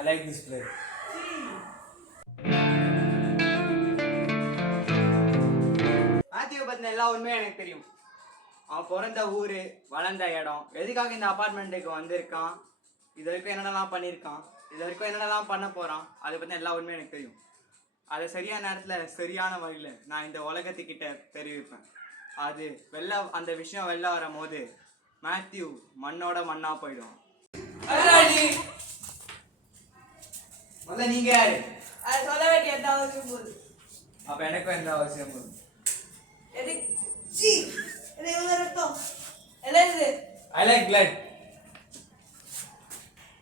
I like this play. மேத்யூவை பற்றின எல்லா உண்மையும் எனக்கு தெரியும். அவன் பிறந்த ஊர், வளர்ந்த இடம், எதுக்காக இந்த அப்பார்ட்மெண்ட்டுக்கு வந்திருக்கான், இது வரைக்கும் என்னென்னலாம் பண்ணியிருக்கான், இது வரைக்கும் என்னென்னலாம் பண்ண போகிறான், அதை பற்றின எல்லா உண்மையும் எனக்கு தெரியும். அதை சரியான நேரத்தில் சரியான வழியில் நான் இந்த உலகத்துக்கிட்ட தெரிவிப்பேன். அது அந்த விஷயம் வெளில வரும் போது மேத்யூ மண்ணோட மண்ணா போயிடும். முதல்ல நீங்க யாரு? சொல்ல வேண்டிய எந்த அவசியம் போகுது. அப்ப எனக்கும் எந்த அவசியம் போகுது? I like blood.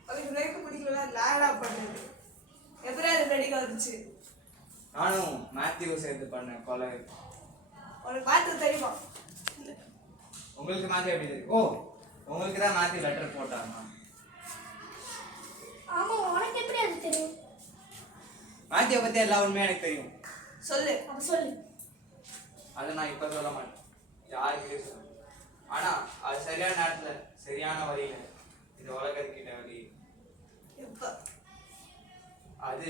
அதுக்கு பிரேக் பிடிக்கல லாடா பண்ணது. எப்பரா அது ரெடி வந்துச்சு? நானும் மேத்யூ சேர்த்து பண்ணேன் கொலை. உனக்கு பார்த்து தெரியுமா? உங்களுக்கு மேத்யூ எப்படி தெரியும்? ஓ, உங்களுக்கு தான் மேத்யூ லெட்டர் போட்டாங்க. ஆமா, உனக்கு எப்படி அது தெரியும்? மேத்யூ பத்தி எல்லா உண்மையும் எனக்கு தெரியும். சொல்லு. அப்ப சொல்லு. அதை நான் இப்ப சொல்ல மாட்டேன், யாருக்கிட்டே சொல்ல. ஆனா அது சரியான நேரத்துல சரியான வழியில இந்த உலகத்துக்கிட்ட வழி எப்ப? அது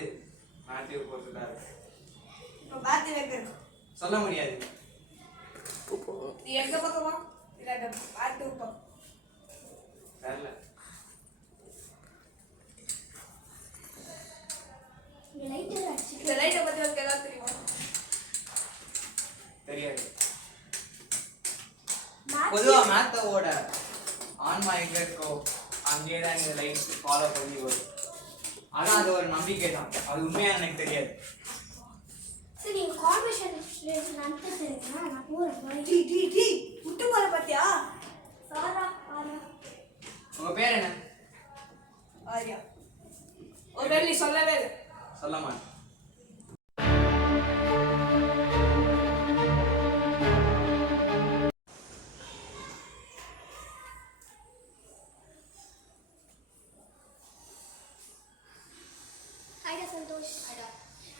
மேத்யூ பொறுத்துதான் இருக்கு. இப்ப பார்த்து வைக்கணும். சொல்ல முடியாது. நீ எங்க பக்கமா? இல்ல பார்த்து பக்கம். தெரியல. இந்த லைட்டை பத்தி உனக்கு ஏதாவது தெரியுமா? தெரியாது. பொதுவா மேத்தவோட ஆன்மா எங்க இருக்கோ அங்கேயே தான் இந்த லைட் ஃபாலோ பண்ணி வரும். ஆனா அது ஒரு நம்பிக்கை தான், அது உண்மையா எனக்கு தெரியாது. சரி, கான்வர்சேஷன் நடத்த தெரியுமா? நான் போறேன். டி விட்டு போற பாத்தியா? சாரா ஆரா. உங்க பேர் என்ன? ஆரியா. ஒரு வேளை சொல்லவே இல்லை. சொல்ல மாட்டேன். ஹைடா சந்தோஷ். ஹைடா.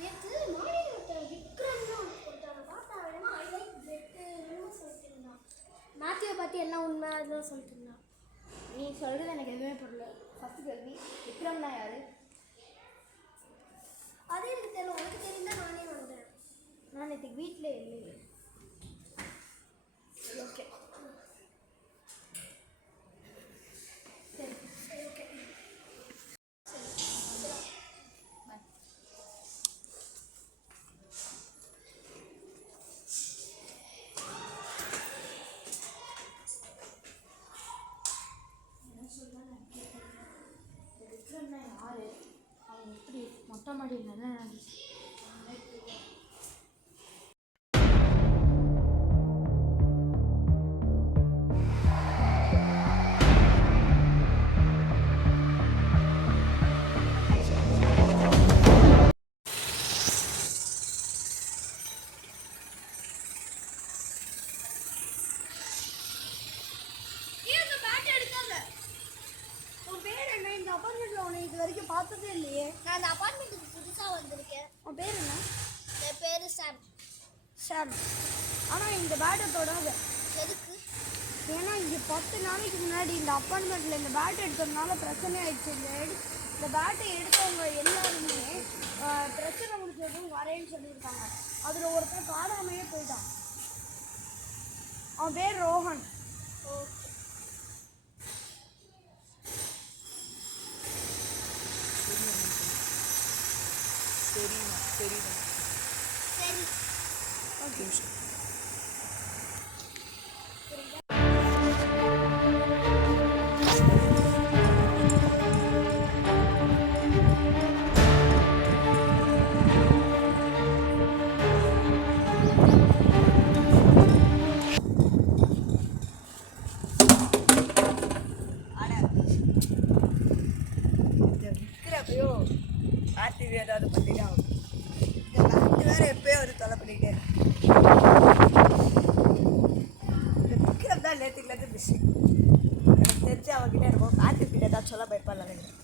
நேத்து மார்னிங் விக்ரம்னு ஒருத்தவனை பார்த்தா அவன் ஐ லைக் பிரெட் என்னமோ சொல்லிட்டு இருந்தான். மேத்யூவை பற்றி எல்லாம் உண்மை அதெல்லாம் சொல்லிட்டு இருந்தான். நீ சொல்கிறது எனக்கு எதுவுமே புரியல. ஃபஸ்ட்டு கேள்வி, விக்ரம்னா யார்? அது எனக்கு தெரியல, உனக்கு தெரியுந்தா நானே வந்தேன். நான் நேற்று வீட்டில் இல்லையே. ஓகே சரி சரி ஓகே விக்ரம்னா யார்? அவன் எப்படி மொட்டை மாடியில் என்ன நடந்துச்சு? இது வரைக்கும் பார்த்ததே இல்லையே. நான் அந்த அப்பார்ட்மெண்ட்டுக்கு புதுசாக வந்திருக்கேன். உன் பேர் என்ன? என் பேர் சாம். ஷாம். ஆனால் இந்த பேட்டை தொடாத. எதுக்கு? ஏன்னா இங்கே 10 நாளைக்கு முன்னாடி இந்த அப்பார்ட்மெண்ட்டில் இந்த பேட்டை எடுத்ததுனால பிரச்சனை ஆயிடுச்சு. இந்த பேட்டை எடுத்தவங்க எல்லாருமே பிரச்சனை முடிச்சதும் வரேன்னு சொல்லியிருக்காங்க. அதில் ஒருத்தன் காணாமையே போயிட்டான். அவன் பேர் ரோஹன். சரி. ஓகே. விற்கிறப்பையோ ஆர்டிவி ஏதாவது பண்ணிட்டா வேற எப்பயோ ஒரு தொலை பண்ணிட்டே விற்கிறது தான் நேற்றுக்கு பிஸி. எனக்கு தெரிஞ்சு அவங்ககிட்ட இருக்கும் ஆர்டிவி ஏதாவது சொல்ல போயிருப்பாள் நினைக்கிறேன்.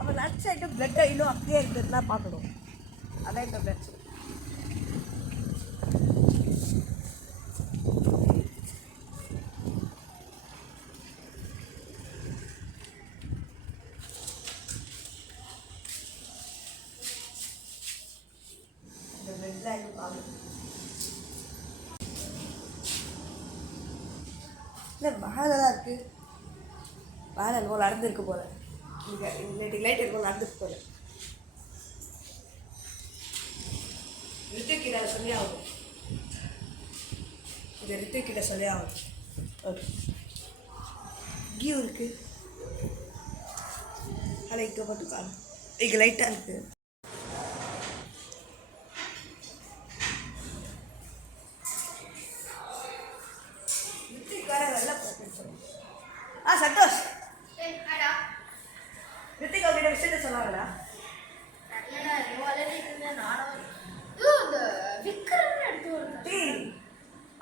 அவன் லட்ச ஐட்டம் பிளட் இன்னும் அப்படியே இருந்ததுலாம் பார்க்கணும். அதான் இப்போ பிரச்சனை. இல்லை வாழை தான் இருக்குது. வாழை போல் நடந்துருக்கு போல. இங்கே லைட் இருக்கும் நடந்துருக்கு போல. ரித்துக்கிட்ட சொல்லி ஆகும். இது ரித்துக்கிட்ட சொல்லி ஆகும். ஓகே இங்கேயும் இருக்குது. ஆனால் இங்கே மட்டும் காணும். இங்கே லைட்டாக இருக்குது. சந்தோஷ் ரித்திக் அவர்கிட்ட விஷயத்த சொன்னாங்களா?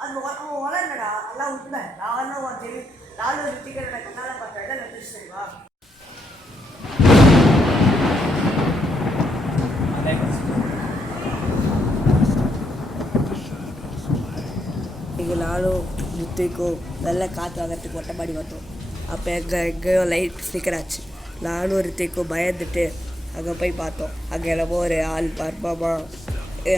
அது அவன் வளர்ந்தடா எல்லாம் உண்மை. நானும் தெரியும். நானும் ரித்திகை கண்ணால பார்த்தா நடிச்சு தெரியுமா? இங்கே நானும் ரித்திக்கும் நல்ல காற்று வாங்கிறதுக்கு மொட்டை மாடி வந்தோம். அப்போ எங்கேயோ லைட் ஸ்டிக்கர் ஆச்சு. நானும் ரித்திக்கும் பயந்துட்டு அங்கே போய் பார்த்தோம். அங்கே என்னமோ ஒரு ஆள் மர்மமா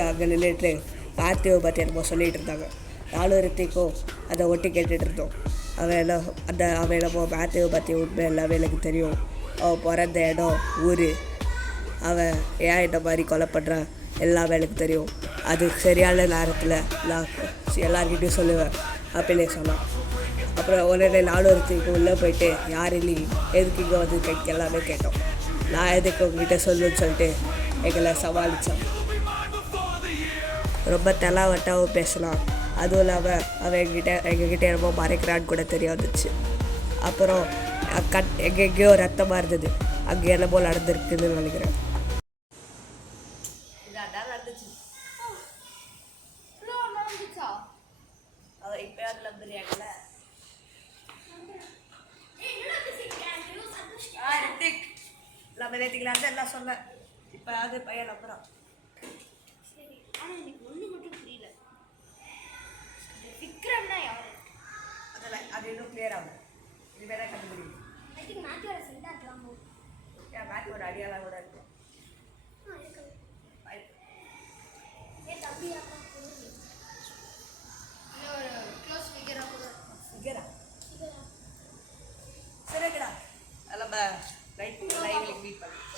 அங்கே நின்றுட்டு பார்த்திவை பற்றி என்னமோ சொல்லிகிட்டு இருந்தாங்க. நானும் ரித்திக்கும் அதை ஒட்டி கேட்டுட்டு இருந்தோம். அவன் என்னமோ பார்த்திவை பற்றி உண்மை எல்லாமே எனக்கு தெரியும். அவன் பிறந்த இடம் ஊர், அவன் ஏன் இந்த மாதிரி கொலை பண்ணுறான் எல்லாமே எனக்கு தெரியும். அது சரியான நேரத்தில் நான் எல்லார்கிட்டையும் சொல்லுவேன் அப்படின்னு சொன்னான். அப்புறம் உடனே நானும் ரித்திக்கு உள்ளே போயிட்டு யார் இல்லை எதுக்கு இங்கே வந்து கைக்கு எல்லாமே கேட்டோம். நான் எதுக்கு உங்ககிட்ட சொல்லுன்னு சொல்லிட்டு எங்களை சமாளித்தான். ரொம்ப தெலாவட்டாவும் பேசலாம். அதுவும் இல்லாமல் அவன் எங்ககிட்ட என்னமோ மறைக்கிறான்னு கூட தெரிய வந்துச்சு. அப்புறம் எங்கெங்கேயோ ரத்தமாக இருந்தது. அங்கே என்னமோ நடந்துருக்குன்னு நினைக்கிறேன். நடந்துச்சு. அவன் இப்போ யார் நம்புறியாங்கல்ல? ரித்திக் நம்ம நேற்றுக்கு எல்லாம் சொன்னேன். இப்போ யாரு பையன் நம்புறான். சரி, ஆனால் எனக்கு ஒன்று மட்டும் புரியல. விக்ரம்னா யாரு? அதெல்லாம் அது இன்னும் கிளியர் ஆகும். இது வேற கண்டுபிடிக்கும். ஐ திங்க் மேத்யூவோட ஃப்ரெண்டாக இருக்கலாம். ஏன் மேத்யூவோட அடியாலாம் கூட இருக்கும். ஏன் தம்பியா ஒரு க்ளோஸ் ஃபிகராக கூட ஃபிகரா? சரிடா நம்ம லைவ்ல மீட் பண்ணலாம்.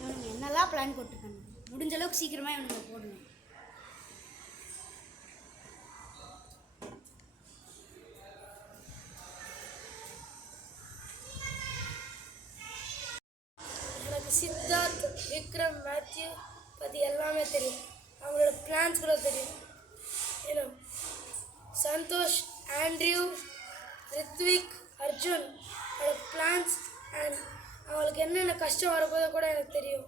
இவனுங்க என்னெல்லாம் பிளான் போட்டிருக்காங்க. முடிஞ்ச அளவுக்கு சீக்கிரமாக இவனுங்க போடணும். எனக்கு சித்தார்த், விக்ரம், மேத்யூ பற்றி எல்லாமே தெரியும். அவங்களோட பிளான்ஸ் கூட தெரியும். ஏன்னா Santosh, Andrew, Rithvik, Arjun plans and அவங்களுக்கு என்னென்ன கஷ்டம் வரப்போதோ கூட எனக்கு தெரியும்.